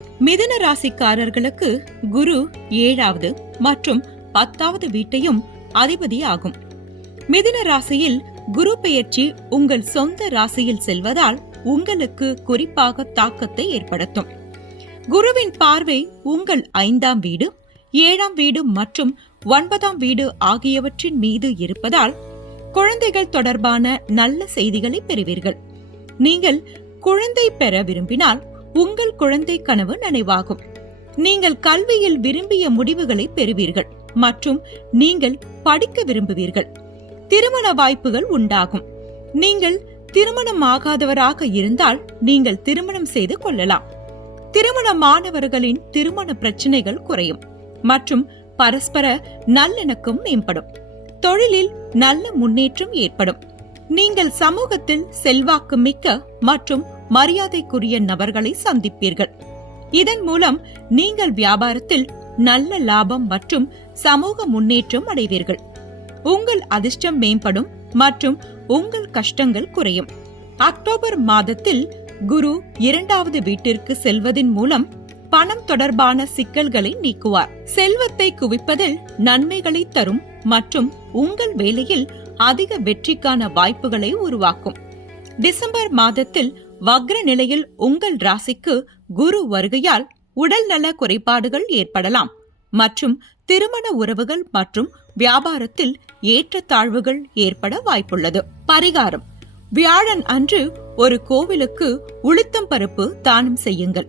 மிதுன ராசிக்காரர்களுக்கு குரு 7வது மற்றும் 10வது வீட்டையும் அதிபதி ஆகும். மிதுன ராசியில் குரு பெயர்ச்சி உங்கள் சொந்த ராசியில் செல்வதால் உங்களுக்கு குறிப்பாக தாக்கத்தை ஏற்படுத்தும். குருவின் பார்வை உங்கள் 5ஆம் வீடு, 7ஆம் வீடு மற்றும் 9ஆம் வீடு ஆகியவற்றின் மீது இருப்பதால் குழந்தைகள் தொடர்பான நல்ல செய்திகளை பெறுவீர்கள். நீங்கள் குழந்தை பெற விரும்பினால் உங்கள் குழந்தை கனவு நனவாகும். நீங்கள் கல்வியில் விரும்பிய முடிவுகளை பெறுவீர்கள் மற்றும் நீங்கள் படிக்க விரும்புவீர்கள். திருமண வாய்ப்புகள் உண்டாகும். நீங்கள் திருமணமாகாதவராக இருந்தால் நீங்கள் திருமணம் செய்து கொள்ளலாம். திருமணமானவர்களின் திருமண பிரச்சனைகள் குறையும் மற்றும் பரஸ்பர நல்லிணக்கம் மேம்படும். தொழிலில் நல்ல முன்னேற்றம் ஏற்படும். நீங்கள் சமூகத்தில் செல்வாக்கு மிக்க மற்றும் மரியாதைக்குரிய நபர்களை சந்திப்பீர்கள். இதன் மூலம் நீங்கள் வியாபாரத்தில் நல்ல லாபம் மற்றும் சமூக முன்னேற்றம் அடைவீர்கள். உங்கள் அதிர்ஷ்டம் மேம்படும் மற்றும் உங்கள் கஷ்டங்கள் குறையும். அக்டோபர் மாதத்தில் குரு 2வது வீட்டிற்கு செல்வதன் மூலம் பணம் தொடர்பான சிக்கல்களை நீக்குவார். செல்வத்தை குவிப்பதில் நன்மைகளை தரும் மற்றும் உங்கள் வேலையில் அதிக வெற்றிக்கான வாய்ப்புகளை உருவாக்கும். டிசம்பர் மாதத்தில் வக்ர நிலையில் உங்கள் ராசிக்கு குரு வருகையால் உடல் நல குறைபாடுகள் ஏற்படலாம் மற்றும் திருமண உறவுகள் மற்றும் வியாபாரத்தில் ஏற்றத்தாழ்வுகள் ஏற்பட வாய்ப்புள்ளது. பரிகாரம்: வியாழன் அன்று ஒரு கோவிலுக்கு உளுத்தம் பருப்பு தானம் செய்யுங்கள்.